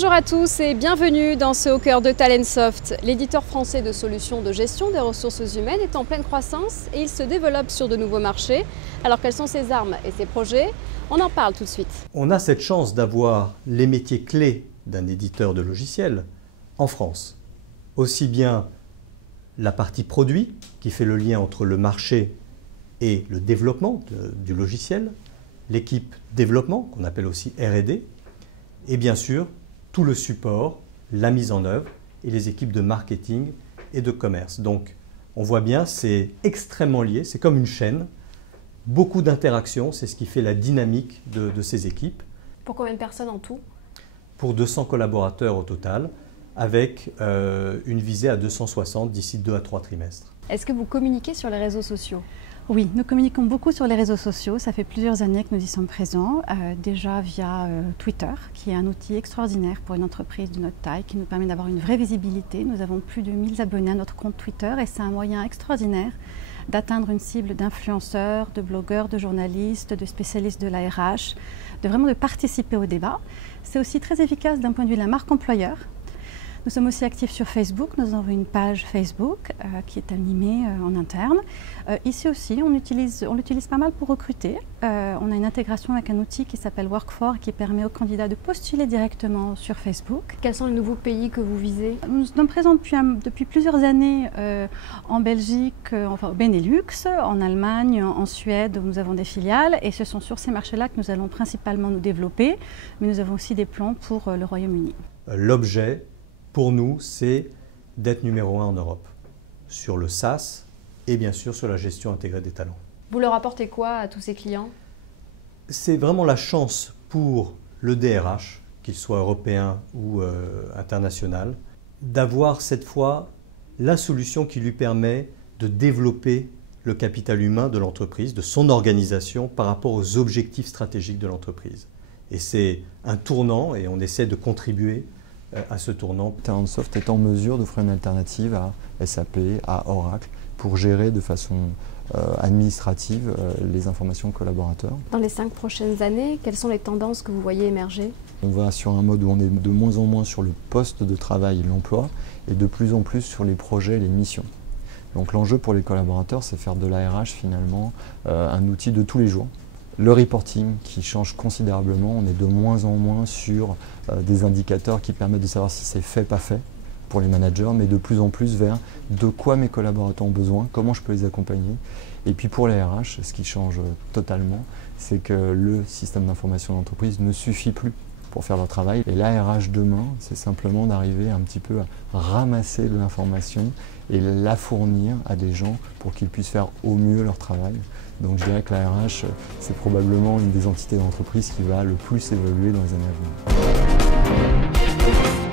Bonjour à tous et bienvenue dans ce Au cœur de Talentsoft. L'éditeur français de solutions de gestion des ressources humaines est en pleine croissance et il se développe sur de nouveaux marchés. Alors quelles sont ses armes et ses projets? On en parle tout de suite. On a cette chance d'avoir les métiers clés d'un éditeur de logiciels en France. Aussi bien la partie produit qui fait le lien entre le marché et le développement du logiciel, l'équipe développement qu'on appelle aussi R&D, et bien sûr tout le support, la mise en œuvre et les équipes de marketing et de commerce. Donc on voit bien, c'est extrêmement lié, c'est comme une chaîne, beaucoup d'interactions, c'est ce qui fait la dynamique de ces équipes. Pour combien de personnes en tout? Pour 200 collaborateurs au total, avec une visée à 260 d'ici 2 à 3 trimestres. Est-ce que vous communiquez sur les réseaux sociaux? Oui, nous communiquons beaucoup sur les réseaux sociaux. Ça fait plusieurs années que nous y sommes présents, déjà via Twitter, qui est un outil extraordinaire pour une entreprise de notre taille, qui nous permet d'avoir une vraie visibilité. Nous avons plus de 1000 abonnés à notre compte Twitter et c'est un moyen extraordinaire d'atteindre une cible d'influenceurs, de blogueurs, de journalistes, de spécialistes de la RH, de participer au débat. C'est aussi très efficace d'un point de vue de la marque employeur. Nous sommes aussi actifs sur Facebook, nous avons une page Facebook qui est animée en interne. Ici aussi, on l'utilise pas mal pour recruter. On a une intégration avec un outil qui s'appelle Workfor qui permet aux candidats de postuler directement sur Facebook. Quels sont les nouveaux pays que vous visez? Nous sommes présents depuis plusieurs années en Belgique, au Benelux, en Allemagne, en Suède où nous avons des filiales et ce sont sur ces marchés-là que nous allons principalement nous développer, mais nous avons aussi des plans pour le Royaume-Uni. L'objet pour nous, c'est d'être numéro 1 en Europe, sur le SaaS et bien sûr sur la gestion intégrée des talents. Vous leur apportez quoi à tous ces clients? C'est vraiment la chance pour le DRH, qu'il soit européen ou international, d'avoir cette fois la solution qui lui permet de développer le capital humain de l'entreprise, de son organisation par rapport aux objectifs stratégiques de l'entreprise. Et c'est un tournant et on essaie de contribuer à ce tournant. Talentsoft est en mesure d'offrir une alternative à SAP, à Oracle, pour gérer de façon administrative les informations collaborateurs. Dans les 5 prochaines années, quelles sont les tendances que vous voyez émerger? On va sur un mode où on est de moins en moins sur le poste de travail et l'emploi, et de plus en plus sur les projets et les missions. Donc l'enjeu pour les collaborateurs, c'est faire de l'ARH finalement un outil de tous les jours. Le reporting qui change considérablement, on est de moins en moins sur des indicateurs qui permettent de savoir si c'est fait, pas fait pour les managers, mais de plus en plus vers de quoi mes collaborateurs ont besoin, comment je peux les accompagner. Et puis pour les RH, ce qui change totalement, c'est que le système d'information d'entreprise ne suffit plus pour faire leur travail. Et l'ARH demain, c'est simplement d'arriver un petit peu à ramasser de l'information et la fournir à des gens pour qu'ils puissent faire au mieux leur travail. Donc je dirais que l'ARH, c'est probablement une des entités d'entreprise qui va le plus évoluer dans les années à venir.